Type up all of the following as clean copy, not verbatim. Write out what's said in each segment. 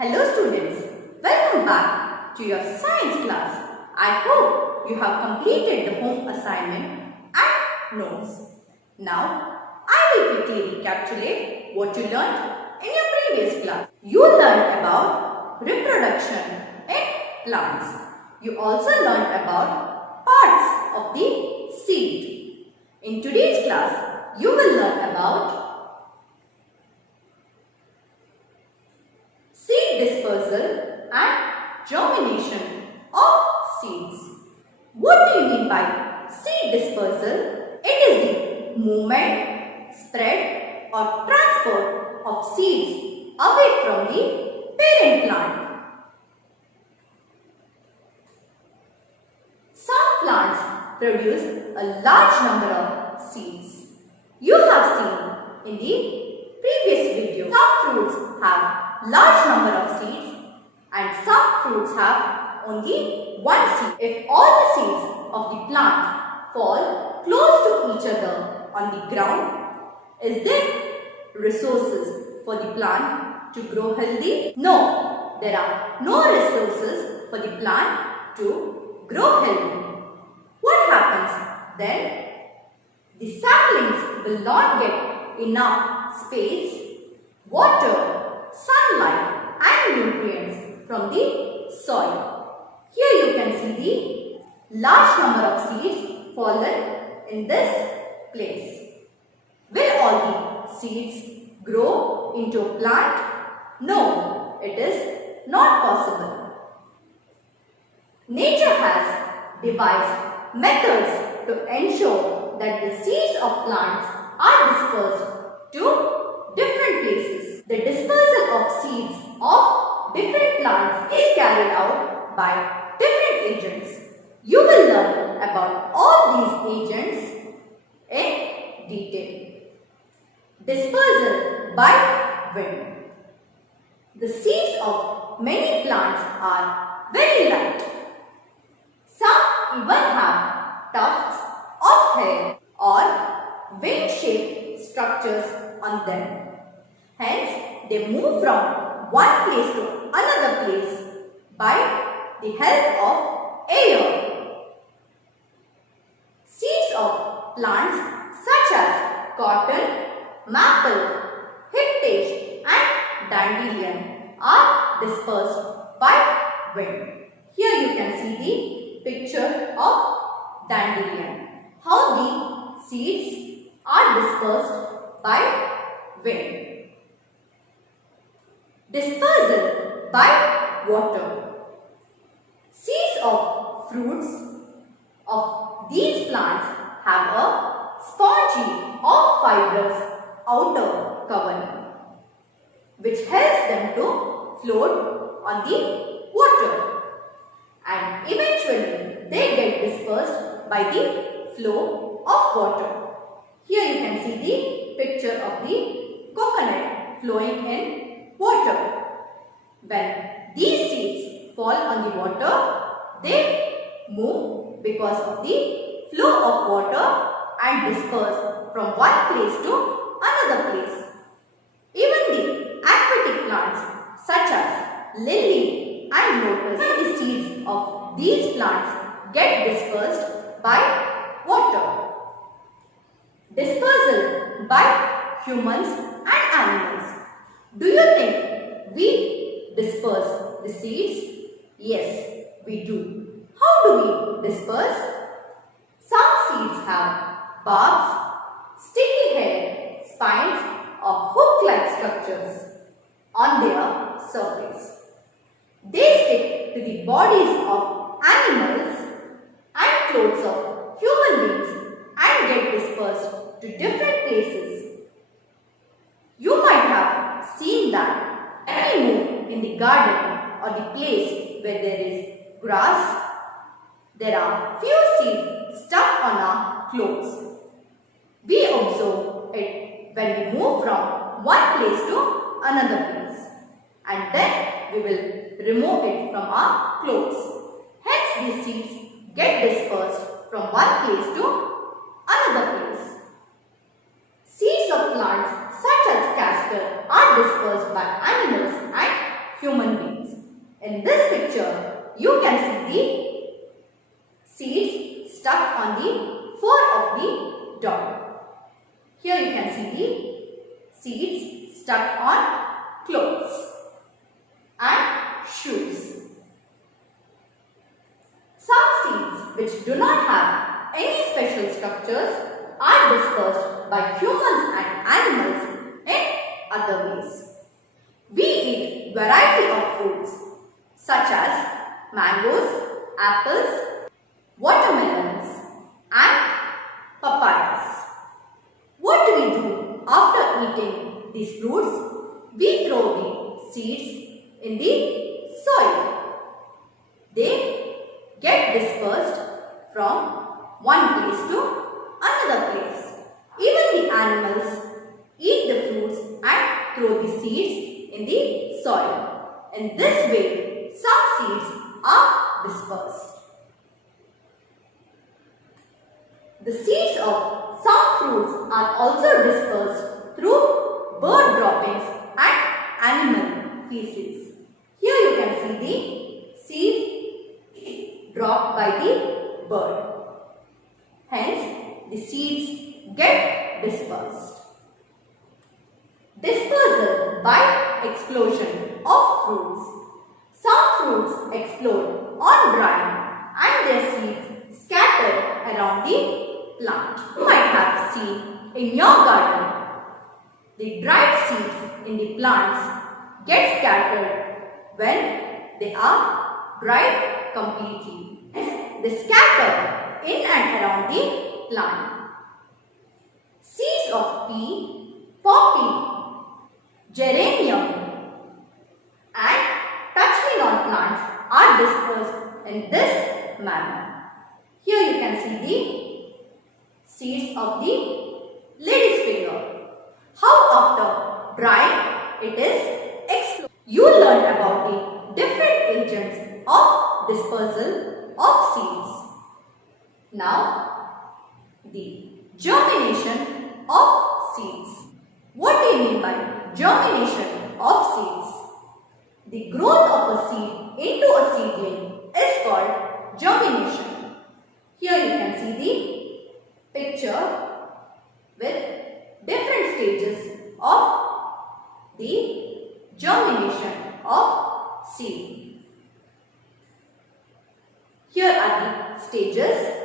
Hello students, welcome back to your science class. I hope you have completed the home assignment and notes. Now, I will quickly recapitulate what you learned in your previous class. You learned about reproduction in plants. You also learned about parts of the seed. In today's class, you will learn about seed dispersal and germination of seeds. What do you mean by seed dispersal? It is the movement, spread or transport of seeds away from the parent plant. Some plants produce a large number of seeds. You have seen in the previous video, some fruits have large number of seeds and some fruits have only one seed. If all the seeds of the plant fall close to each other on the ground, is there resources for the plant to grow healthy? No, there are no resources for the plant to grow healthy. What happens then? The saplings will not get enough space, water, sunlight and nutrients from the soil. Here you can see the large number of seeds fallen in this place. Will all the seeds grow into a plant? No, it is not possible. Nature has devised methods to ensure that the seeds of plants are dispersed to different places. The dispersal of seeds of different plants is carried out by different agents. You will learn about all these agents in detail. Dispersal by wind. The seeds of many plants are very light. Some even have tufts of hair or wing-shaped structures on them. Hence, they move from one place to another place by the help of air. Seeds of plants such as cotton, maple, hiptage and dandelion are dispersed by wind. Here you can see the picture of dandelion. How the seeds are dispersed by wind. Dispersal by water. Seeds of fruits of these plants have a spongy or fibrous outer covering which helps them to float on the water, and eventually they get dispersed by the flow of water. Here you can see the picture of the coconut flowing in water. When these seeds fall on the water, they move because of the flow of water and disperse from one place to another place. Even the aquatic plants such as lily and lotus, the seeds of these plants get dispersed by water. Dispersal by humans and animals. Do you think we disperse the seeds? Yes, we do. How do we disperse? Some seeds have barbs, sticky hair, spines or hook-like structures on their surface. They stick to the bodies of animals and clothes of human beings and get dispersed to different places. You might have seen that when we move in the garden or the place where there is grass, there are few seeds stuck on our clothes. We observe it when we move from one place to another place, and then we will remove it from our clothes. Hence these seeds get dispersed from one place to another place. Seeds of plants such as castor are dispersed by animals and human you can see the seeds stuck on the fur of the dog. Here you can see the seeds stuck on clothes and shoes. Some seeds which do not have any special structures are dispersed by humans and animals in other ways. We eat variety of fruits such as mangoes, apples, watermelons and papayas. What do we do after eating these fruits? We throw the seeds in the soil. They get dispersed from one place to another place. Even the animals eat the fruits and throw the seeds in the soil. In this way, some seeds are dispersed. The seeds of some fruits are also dispersed through bird droppings and animal feces. Here you can see the seeds dropped by the bird. Hence, the seeds get dispersed. Dispersal by explosion of fruits. Some fruits explode on drying and their seeds scattered around the plant. You might have seen in your garden the dried seeds in the plants get scattered when they are dried completely. They scatter in and around the plant. Seeds of pea, poppy, geranium and touch-me-not plants are dispersed in this manner. Here you can see the seeds of the lady's finger. How after drying it is exploded. You learned about the different agents of dispersal of seeds. Now, the germination of seeds. What do you mean by germination of seeds? The growth of a seed into a seedling is called germination. Here you can see the picture with different stages of the germination of seed. Here are the stages.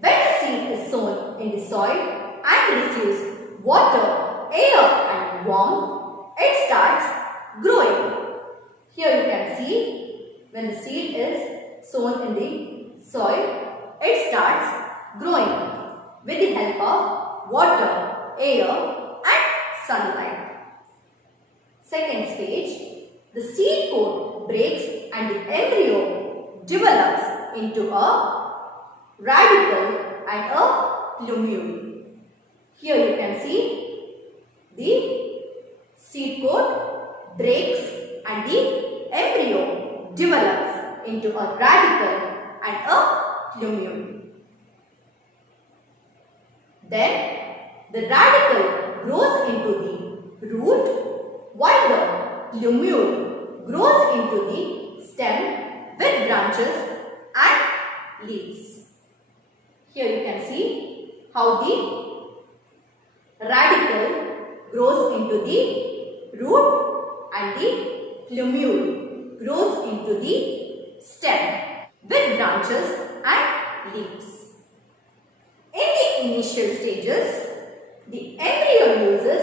When a seed is sown in the soil and receives water, air and warmth, it starts growing. Here you can see when the seed is sown in the soil, it starts growing with the help of water, air and sunlight. Second stage, the seed coat breaks and the embryo develops into a radicle and a plumule. Here you can see the seed coat breaks and the embryo develops into a radicle and a plumule. Then the radicle grows into the root while the plumule grows into the stem with branches and leaves. Here you can see how the radicle grows into the root and the plumule grows into the stem with branches and leaves. In the initial stages, the embryo uses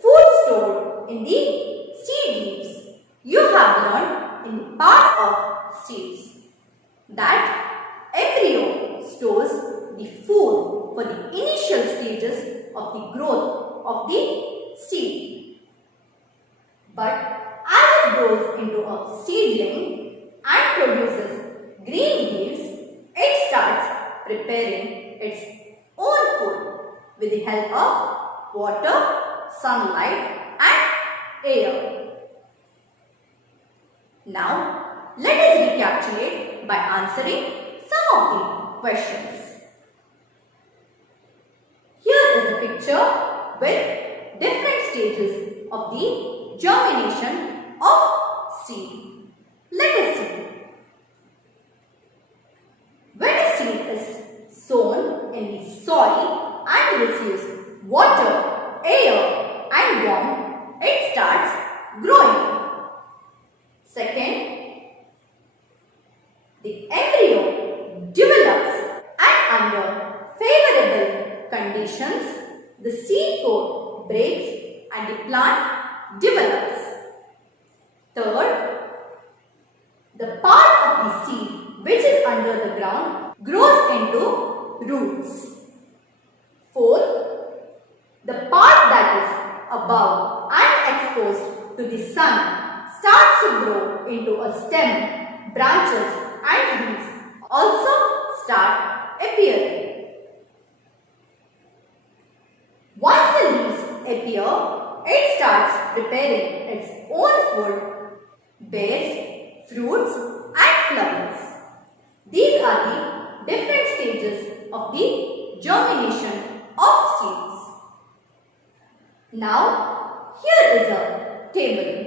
food stored in the seed leaves. You have learned in the part of seeds that embryo stores the food for the initial stages of the growth of the seed. But as it grows into a seedling and produces green leaves, it starts preparing its own food with the help of water, sunlight and air. Now, let us recapitulate by answering some of the questions. Here is a picture with different stages of the germination of seed. Let us see. the seed pod breaks and the plant develops. Third, the part of the seed which is under the ground grows into roots. Fourth, the part that is above and exposed to the sun starts to grow into a stem, branches and leaves also start appearing. Once the leaves appear, it starts preparing its own food, bears, fruits and flowers. These are the different stages of the germination of seeds. Now, here is a table.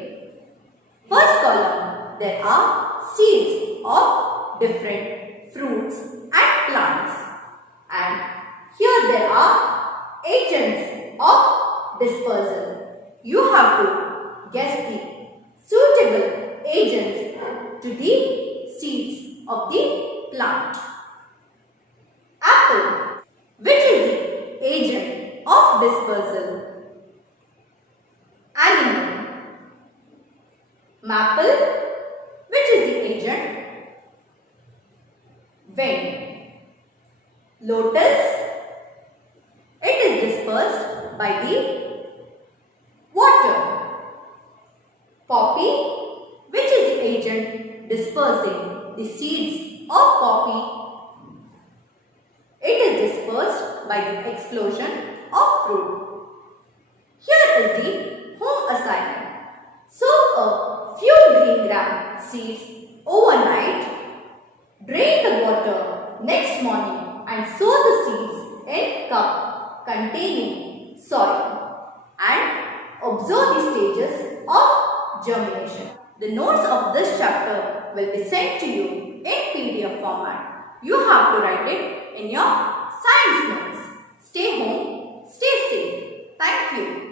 First column, there are seeds of different fruits and plants. And here there are agents of dispersal. You have to guess the suitable agents to the seeds of the plant. Apple, which is the agent of dispersal? Animal. Maple, which is the agent? Wind. Lotus, it is dispersed by the water. Poppy, which is the agent dispersing the seeds of poppy? It is dispersed by the explosion of fruit. Here is the home assignment. Soak a few green gram seeds overnight. Drain the water next morning and sow the seeds in cup containing soil and observe the stages of germination. The notes of this chapter will be sent to you in PDF format. You have to write it in your science notes. Stay home, stay safe. Thank you.